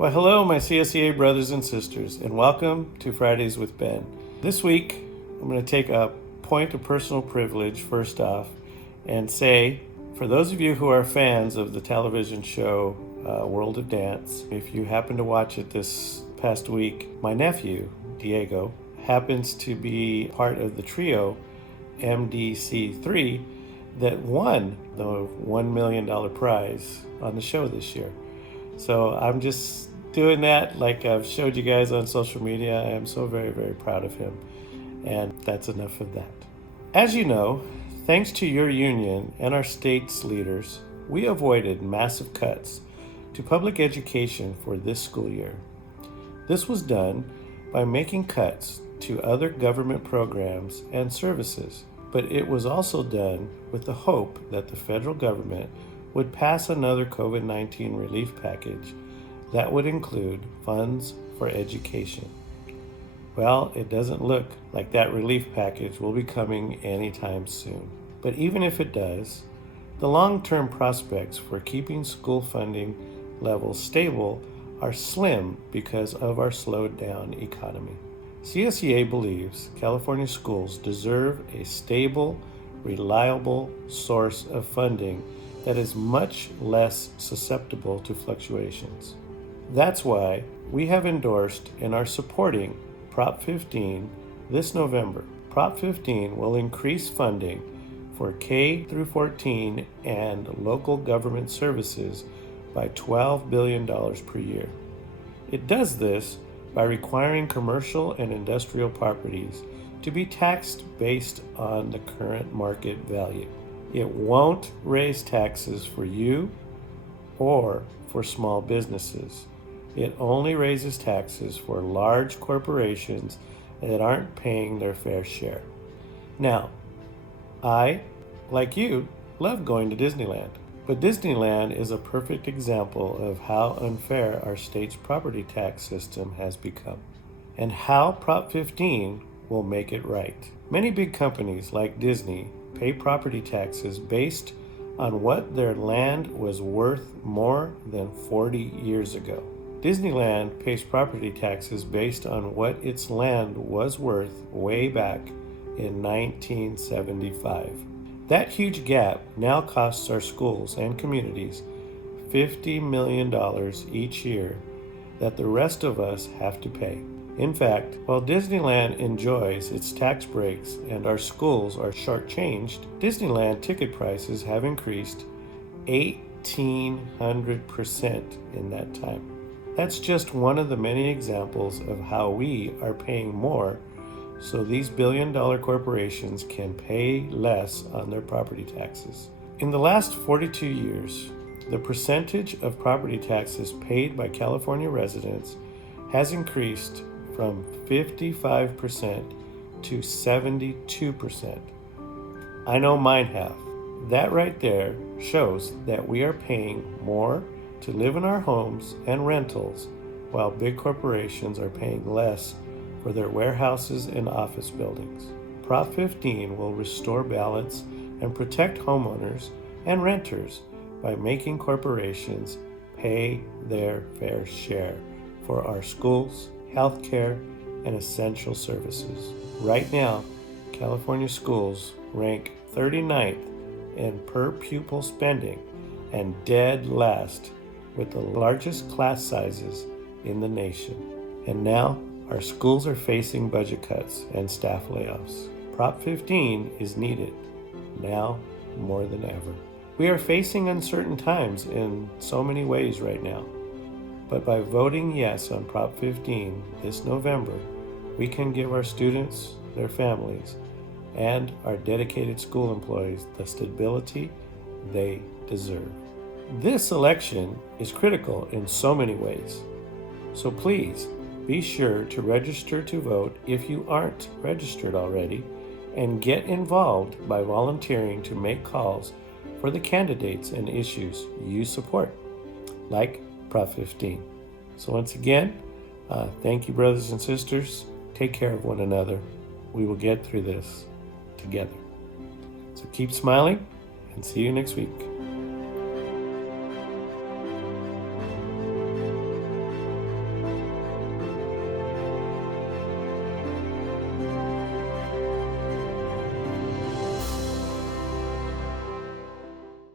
Well, hello, my CSEA brothers and sisters, and welcome to Fridays with Ben. This week, I'm going to take a point of personal privilege first off and say, for those of you who are fans of the television show World of Dance, if you happen to watch it this past week, my nephew, Diego, happens to be part of the trio MDC3 that won the $1 million prize on the show this year. So I'm just doing that like I've showed you guys on social media. I am so very, very proud of him. And that's enough of that. As you know, thanks to your union and our state's leaders, we avoided massive cuts to public education for this school year. This was done by making cuts to other government programs and services, but it was also done with the hope that the federal government would pass another COVID-19 relief package that would include funds for education. Well, it doesn't look like that relief package will be coming anytime soon. But even if it does, the long-term prospects for keeping school funding levels stable are slim because of our slowed down economy. CSEA believes California schools deserve a stable, reliable source of funding that is much less susceptible to fluctuations. That's why we have endorsed and are supporting Prop 15 this November. Prop 15 will increase funding for K through 14 and local government services by $12 billion per year. It does this by requiring commercial and industrial properties to be taxed based on the current market value. It won't raise taxes for you or for small businesses. It only raises taxes for large corporations that aren't paying their fair share. Now, I, like you, love going to Disneyland, but Disneyland is a perfect example of how unfair our state's property tax system has become, and how Prop 15 will make it right. Many big companies like Disney pay property taxes based on what their land was worth more than 40 years ago. Disneyland pays property taxes based on what its land was worth way back in 1975. That huge gap now costs our schools and communities $50 million each year that the rest of us have to pay. In fact, while Disneyland enjoys its tax breaks and our schools are shortchanged, Disneyland ticket prices have increased 1,800% in that time. That's just one of the many examples of how we are paying more so these billion-dollar corporations can pay less on their property taxes. In the last 42 years, the percentage of property taxes paid by California residents has increased from 55% to 72%. I know mine have. That right there shows that we are paying more to live in our homes and rentals, while big corporations are paying less for their warehouses and office buildings. Prop 15 will restore balance and protect homeowners and renters by making corporations pay their fair share for our schools, healthcare, and essential services. Right now, California schools rank 39th in per pupil spending and dead last with the largest class sizes in the nation. And now, our schools are facing budget cuts and staff layoffs. Prop 15 is needed, now more than ever. We are facing uncertain times in so many ways right now, but by voting yes on Prop 15 this November, we can give our students, their families, and our dedicated school employees the stability they deserve. This election is critical in so many ways, so please be sure to register to vote if you aren't registered already, and get involved by volunteering to make calls for the candidates and issues you support, like Prop 15. So once again, thank you, brothers and sisters. Take care of one another. We will get through this together. So keep smiling and see you next week.